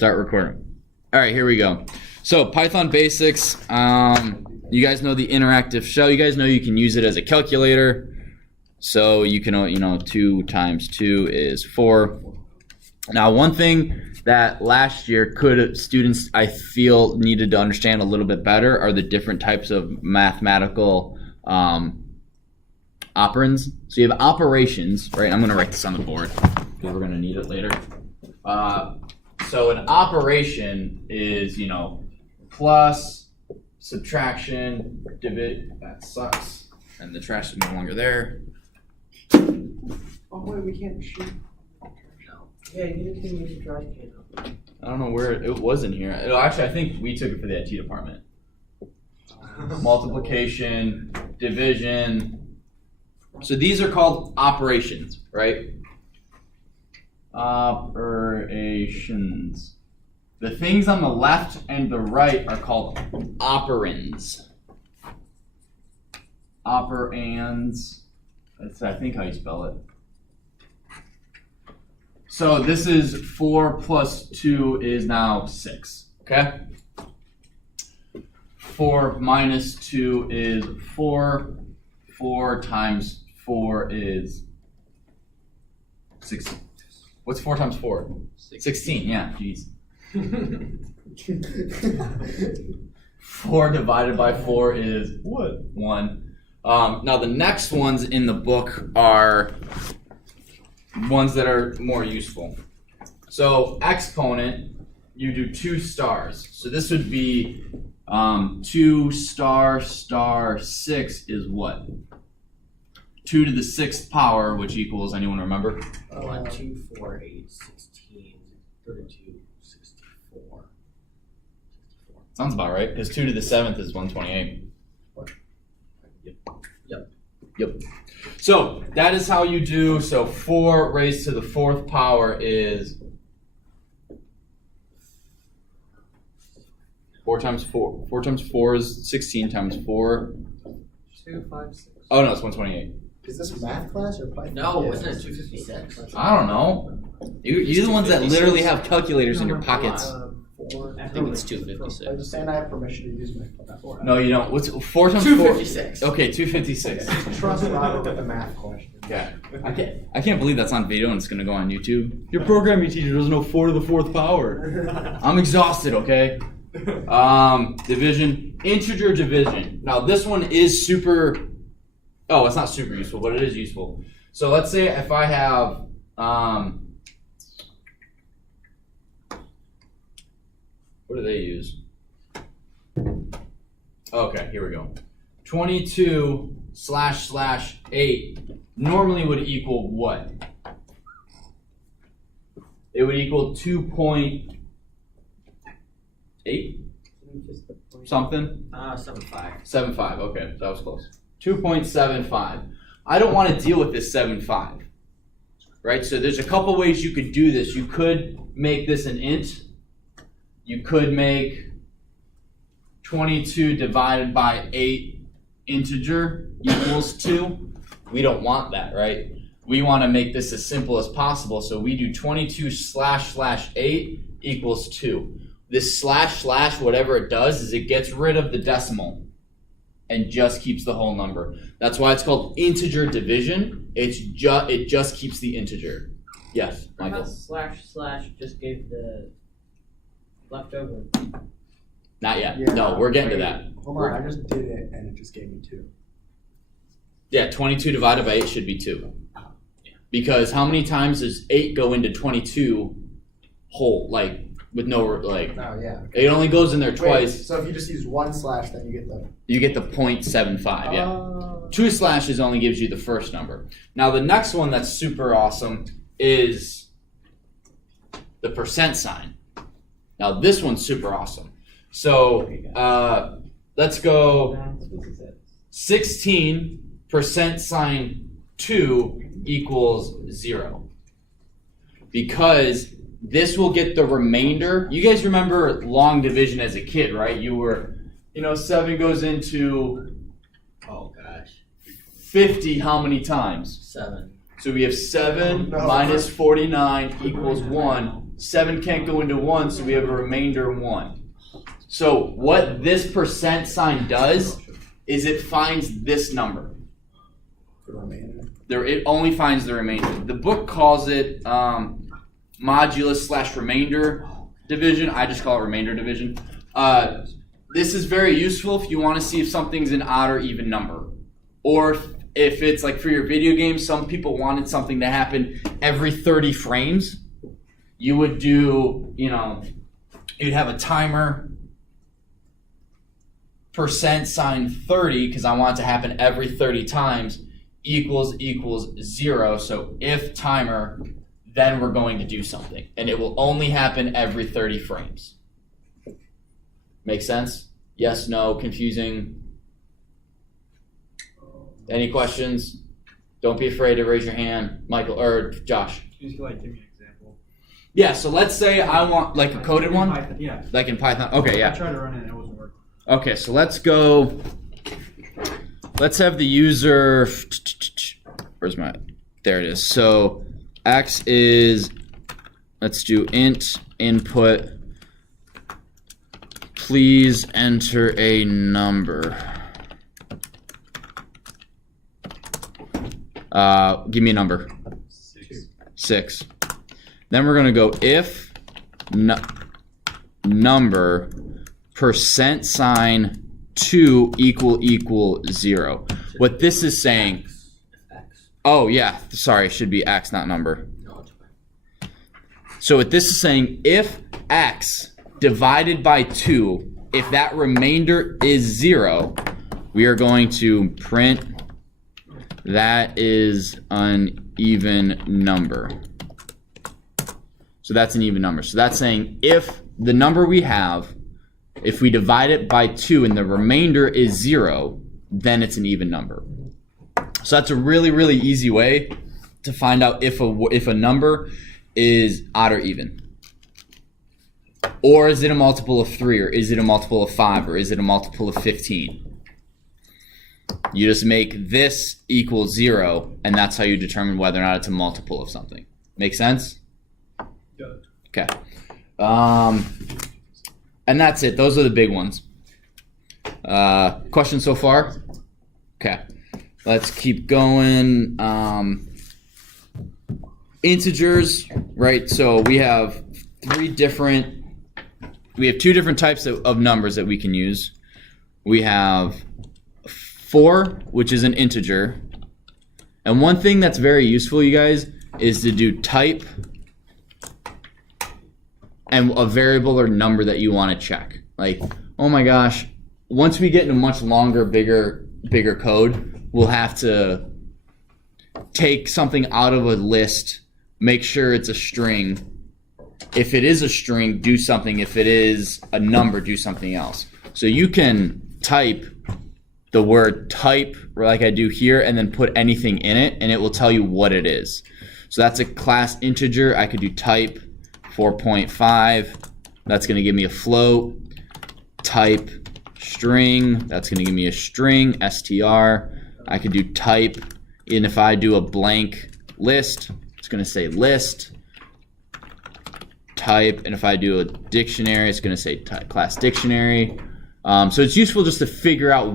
Start recording. All right, here we go. So Python basics. You guys know the interactive shell. You guys know you can use it as a calculator. So you can, 2 times 2 is 4. Now, one thing that last year students, I feel, needed to understand a little bit better are the different types of mathematical operands. So you have operations, right? I'm going to write this on the board because we're going to need it later. So an operation is, plus, subtraction, divide. That sucks. And the trash is no longer there. Oh, wait, we can't shoot. No. Yeah, you didn't think we should try it. I don't know where it was in here. Actually, I think we took it for the IT department. Multiplication, division. So these are called operations, right? Operations. The things on the left and the right are called operands. Operands. That's, I think, how you spell it. So this is 4 plus 2 is now 6. Okay? 4 minus 2 is 4. 4 times 4 is 6. What's 4 times 4? 16, yeah, jeez. 4 divided by 4 is what? 1. Now the next ones in the book are ones that are more useful. So exponent, you do 2 stars. So this would be 2 star 6 is what? 2 to the 6th power, which equals, anyone remember? 1, 2, 4, 8, 16, 32, 64. Sounds about right, because 2 to the 7th is 128. Yep. So that is how you do. So 4 raised to the 4th power is 4 times 4. 4 times 4 is 16 times 4. 2, 5, 6. Oh no, it's 128. Is this math class or Python? No, wasn't it 256? I don't know. You're the ones that literally have calculators in your pockets. 4. I think it's 256. I just saying I have permission to use my phone. No, you don't. What's 4 times 256. 4? Okay, 256. Trust Robert with the math question. Yeah. I can't believe that's on video and it's gonna go on YouTube. Your programming teacher doesn't know 4 to the 4th power. I'm exhausted, okay? Division, integer division. Now this one is super, it's not super useful, but it is useful. So let's say if I have, what do they use? Okay, here we go. 22//8 normally would equal what? It would equal 2.8 something? 7.5. 7.5, okay, that was close. 2.75. I don't want to deal with this 7.5, right? So there's a couple ways you could do this. You could make this an int. You could make 22 divided by 8 integer equals 2. We don't want that, right? We want to make this as simple as possible, so we do 22//8 equals 2. This / whatever it does is it gets rid of the decimal and just keeps the whole number. That's why it's called integer division. It just keeps the integer. Yes, Michael? / just gave the leftover. Not yet. Yeah, No, we're getting to that. Hold on, I just did it and it just gave me 2. Yeah, 22 divided by 8 should be 2. Because how many times does 8 go into 22 whole, with no, Oh, yeah. it only goes in there twice. Wait, so if you just use 1/ then you get the... You get the 0.75, yeah. 2 slashes only gives you the first number. Now the next one that's super awesome is the percent sign. Now this one's super awesome. So let's go 16%(2) equals 0. Because this will get the remainder. You guys remember long division as a kid, right? You were, 7 goes into 50 how many times? 7. So we have 7 minus 49 equals 1. 7 can't go into 1, so we have a remainder 1. So what this percent sign does is it finds this number. The remainder. It only finds the remainder. The book calls it modulus / remainder division. I just call it remainder division. This is very useful if you want to see if something's an odd or even number. Or if it's like for your video game, some people wanted something to happen every 30 frames. You would do, you'd have a timer, percent sign 30, because I want it to happen every 30 times, equals 0. So if timer, then we're going to do something. And it will only happen every 30 frames. Make sense? Yes, no, confusing? Any questions? Don't be afraid to raise your hand, Michael or Josh. Just give me an example. Yeah, so let's say I want like a coded one. Python, yeah. Like in Python. Okay, yeah. I tried to run it and it wasn't working. Okay, so let's go. Let's have the user. Where's my? There it is. So x is. Let's do int input. Please enter a number. Give me a number. 6. Then we're gonna go if number percent sign 2 equal 0. What this is saying. Oh yeah, sorry, it should be x, not number. So what this is saying, if x divided by 2, if that remainder is 0, we are going to print that is an even number. So that's an even number. So that's saying if the number we have, if we divide it by 2 and the remainder is 0, then it's an even number. So that's a really, really easy way to find out if a number is odd or even. Or is it a multiple of 3, or is it a multiple of 5, or is it a multiple of 15? You just make this equal 0, and that's how you determine whether or not it's a multiple of something. Make sense? Okay. And that's it. Those are the big ones. Questions so far? Okay. Let's keep going. Integers, right? So we have two different types of numbers that we can use. We have 4, which is an integer. And one thing that's very useful, you guys, is to do type and a variable or number that you want to check. Like, oh my gosh, once we get into much longer, bigger code, we'll have to take something out of a list, make sure it's a string. If it is a string, do something. If it is a number, do something else. So you can type the word type, like I do here, and then put anything in it, and it will tell you what it is. So that's a class integer. I could do type 4.5. That's going to give me a float. Type string. That's going to give me a string, str. I could do type, and if I do a blank list, it's going to say list. Type, and if I do a dictionary, it's going to say type, class dictionary. So it's useful just to figure out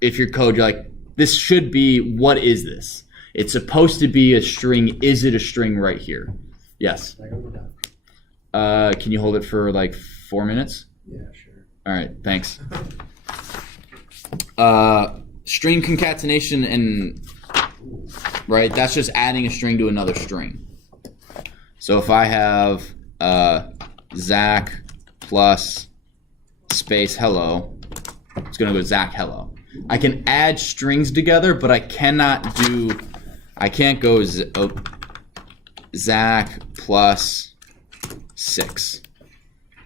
if your code, you're like, this should be, what is this? It's supposed to be a string. Is it a string right here? Yes. Can you hold it for like 4 minutes? Yeah, sure. All right, thanks. String concatenation, and right, that's just adding a string to another string. So if I have Zach plus space hello, it's gonna go Zach hello. I can add strings together, but I can't go Zach plus 6.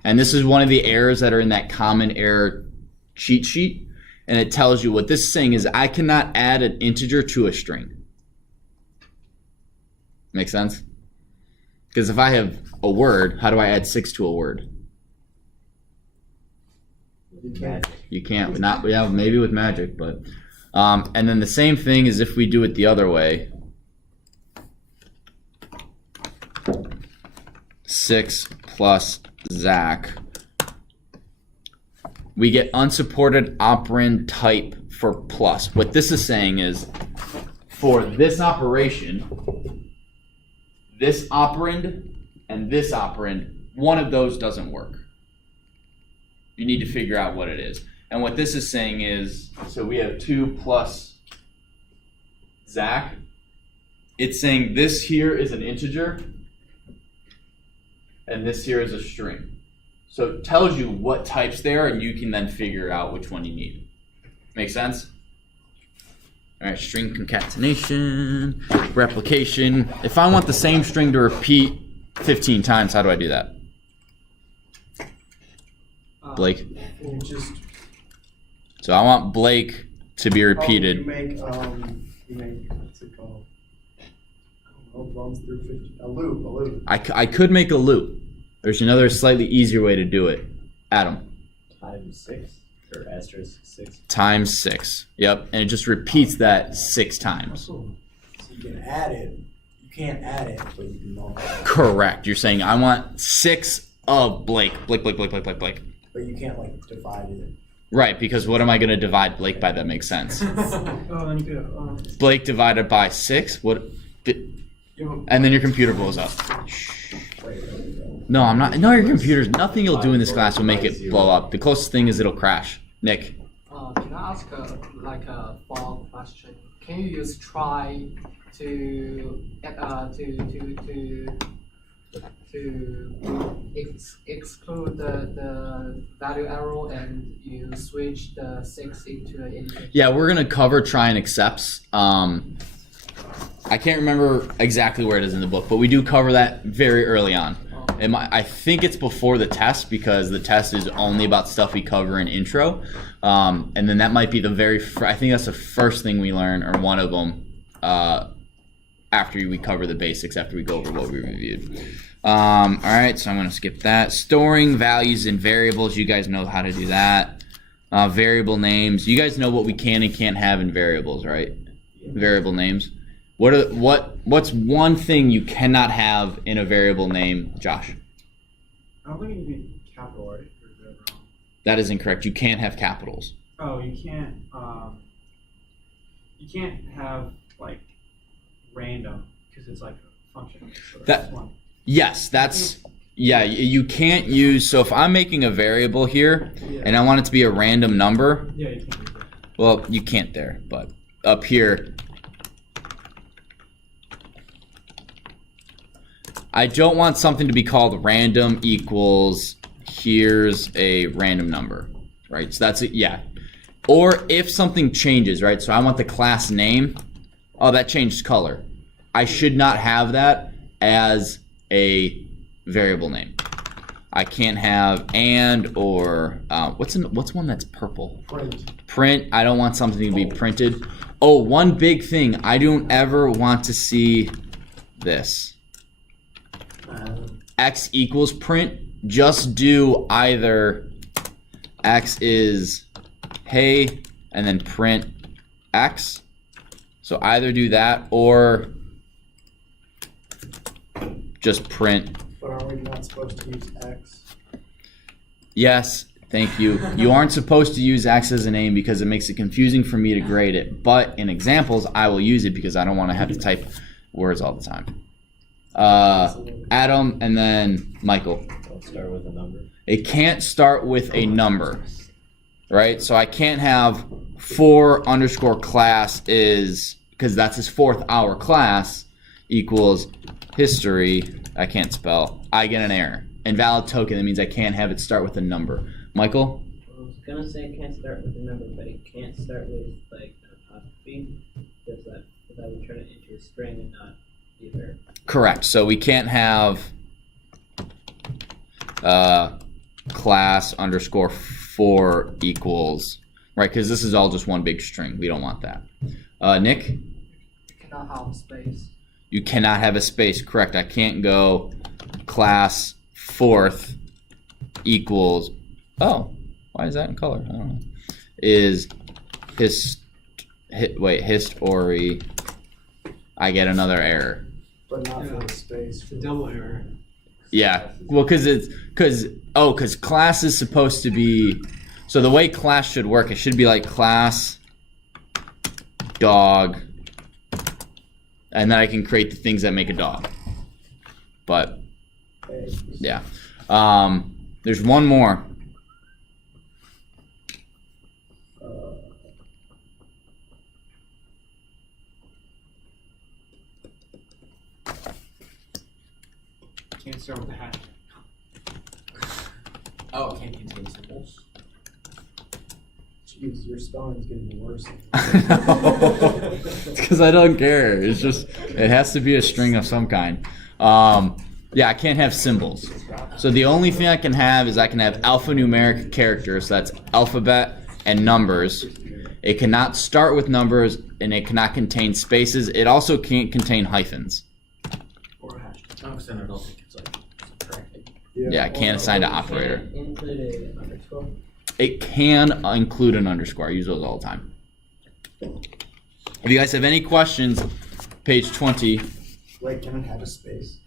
And this is one of the errors that are in that common error cheat sheet, and it tells you what this is saying is I cannot add an integer to a string. Make sense? Because if I have a word, how do I add 6 to a word? You can't. Not, yeah, maybe with magic, but and then the same thing is if we do it the other way. 6 plus Zach. We get unsupported operand type for plus. What this is saying is, for this operation, this operand and this operand, one of those doesn't work. You need to figure out what it is. And what this is saying is, so we have 2 plus Zach. It's saying this here is an integer, and this here is a string. So it tells you what types they are, and you can then figure out which one you need. Make sense? All right, string concatenation, replication. If I want the same string to repeat 15 times, how do I do that? Blake? You just So I want Blake to be repeated. you make what's it called? I don't know, runs through 50. A loop. I could make a loop. There's another slightly easier way to do it. Adam. Times 6 or asterisk 6. Times 6. Yep, and it just repeats that 6 times. So you can add it. You can't add it, but you can multiply. Correct. You're saying I want 6 of Blake. Blake. But you can't like divide it. Right, because what am I going to divide Blake by that makes sense? Then you could, Blake divided by 6? What? And then your computer blows up. No, I'm not. No, your computer's nothing you'll do in this class will make it blow up. The closest thing is it'll crash. Nick. Can I ask a follow-up question? Can you use try to exclude the value arrow and you switch the 6 into an integer? Yeah, we're gonna cover try and accepts. I can't remember exactly where it is in the book, but we do cover that very early on. I think it's before the test because the test is only about stuff we cover in intro, and then that might be the I think that's the first thing we learn, or one of them, after we cover the basics, after we go over what we reviewed. All right, so I'm going to skip that. Storing values in variables, you guys know how to do that. Variable names, you guys know what we can and can't have in variables, right? Variable names. What's one thing you cannot have in a variable name, Josh? I don't think you can capitalize. Or is that wrong? That is incorrect. You can't have capitals. Oh, you can't. You can't have like random because it's like a function. So that's one. Yes, that's yeah. You can't use. So if I'm making a variable here and I want it to be a random number, Yeah, you can't do that. well, you can't there, but up here. I don't want something to be called random equals here's a random number, right? So that's it, yeah. Or if something changes, right? So I want the class name. Oh, that changed color. I should not have that as a variable name. I can't have and or what's one that's purple? Print. I don't want something to be printed. Oh, one big thing. I don't ever want to see this. X equals print. Just do either X is hey and then print X. So either do that or just print. But are we not supposed to use X? Yes, thank you. You aren't supposed to use X as a name because it makes it confusing for me to grade it. But in examples, I will use it because I don't want to have to type words all the time. Adam and then Michael. Don't start with a number. It can't start with a number, right? So I can't have 4 underscore class is, because that's his 4th hour class, equals history. I can't spell. I get an error. Invalid token, that means I can't have it start with a number. Michael? I was gonna say it can't start with a number, but it can't start with like an apostrophe, because that would turn it into a string and not either. Correct. So we can't have class underscore 4 equals, right? Because this is all just one big string. We don't want that. Nick? You cannot have space. You cannot have a space. Correct. I can't go class 4th equals. Oh, why is that in color? I don't know. Is history. I get another error. But not for the space. It's a double error. Yeah, well, because class is supposed to be, so the way class should work, it should be like class dog, and then I can create the things that make a dog. But yeah, there's one more. Can't start with a hash. Oh, it can't contain symbols. Jeez, your spelling's getting worse. It's because I don't care. It's just, it has to be a string of some kind. Yeah, I can't have symbols. So the only thing I can have is I can have alphanumeric characters. So that's alphabet and numbers. It cannot start with numbers, and it cannot contain spaces. It also can't contain hyphens. Or a hash. I'm saying I don't think it's like subtracting. Yeah, I can't assign to operator. Include an underscore. It can include an underscore. I use those all the time. If you guys have any questions, page 20. Wait, can it have a space?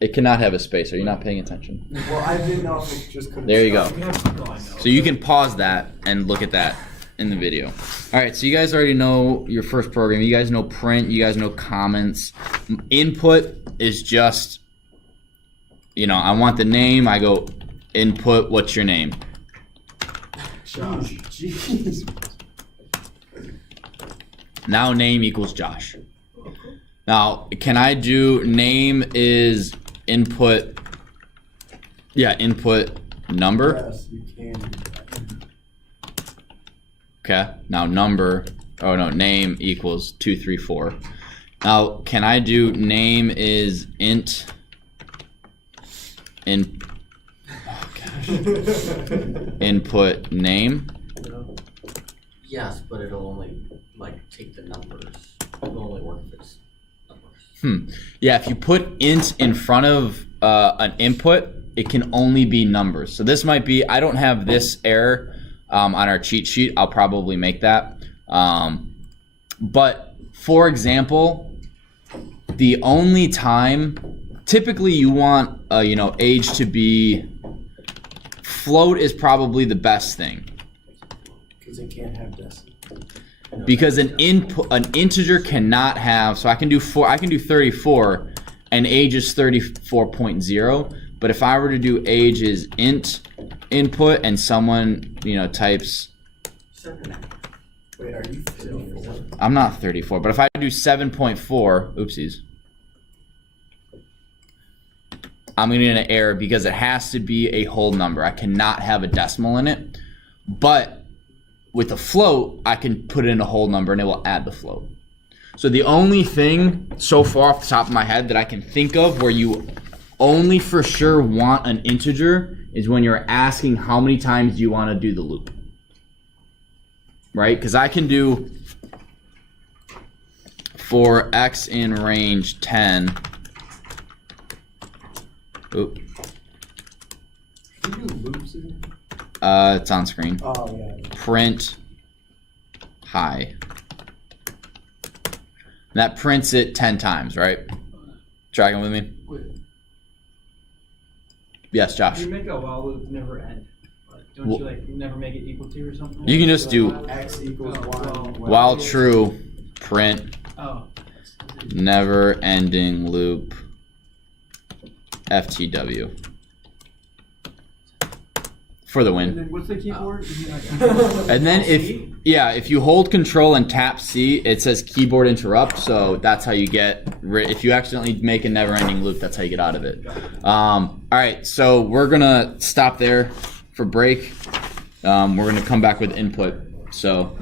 It cannot have a space. Are you not paying attention? Well, I didn't know if it just couldn't. There you go. You can have, oh, I know. So you can pause that and look at that in the video. All right, so you guys already know your first program. You guys know print. You guys know comments. Input is just, I want the name. I go input. What's your name? Josh. Jeez. Now name equals Josh. Now, can I do name is input, input number. Yes, you can do that. Okay, now name equals 234. Now, can I do name is int, input name? No. Yes, but it'll only take the numbers. It'll only work if it's numbers. Yeah, if you put int in front of an input, it can only be numbers. So this might be, I don't have this error on our cheat sheet. I'll probably make that. But for example, the only time, typically you want, age to be, float is probably the best thing. Because it can't have decimal. Because an integer cannot have, so I can do 34 and age is 34.0, but if I were to do age is int input and someone, types, Wait, are you 34? I'm not 34, but if I do 7.4, oopsies, I'm gonna get an error because it has to be a whole number. I cannot have a decimal in it, but with a float, I can put in a whole number and it will add the float. So the only thing so far off the top of my head that I can think of where you only for sure want an integer is when you're asking how many times you want to do the loop. Right? Because I can do for x in range 10. Oop. Can you do loops in? It's on screen. Oh, yeah. Print high. That prints it 10 times, right? Tracking with me? Wait, Yes, Josh. you make a while loop never end. Don't Well- you never make it equal to or something? You can just do X equals Oh, 1. while true, print Oh. never ending loop FTW. For the And win. then what's the keyboard? Is it like- And then if you hold control and tap C, it says keyboard interrupt, so that's how you get, if you accidentally make a never ending loop, that's how you get out of it. Alright, so we're gonna stop there for break. We're gonna come back with input, so.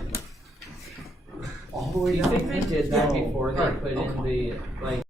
All the way Do you down. think they did that before they Alright, put oh, in come on. the, like,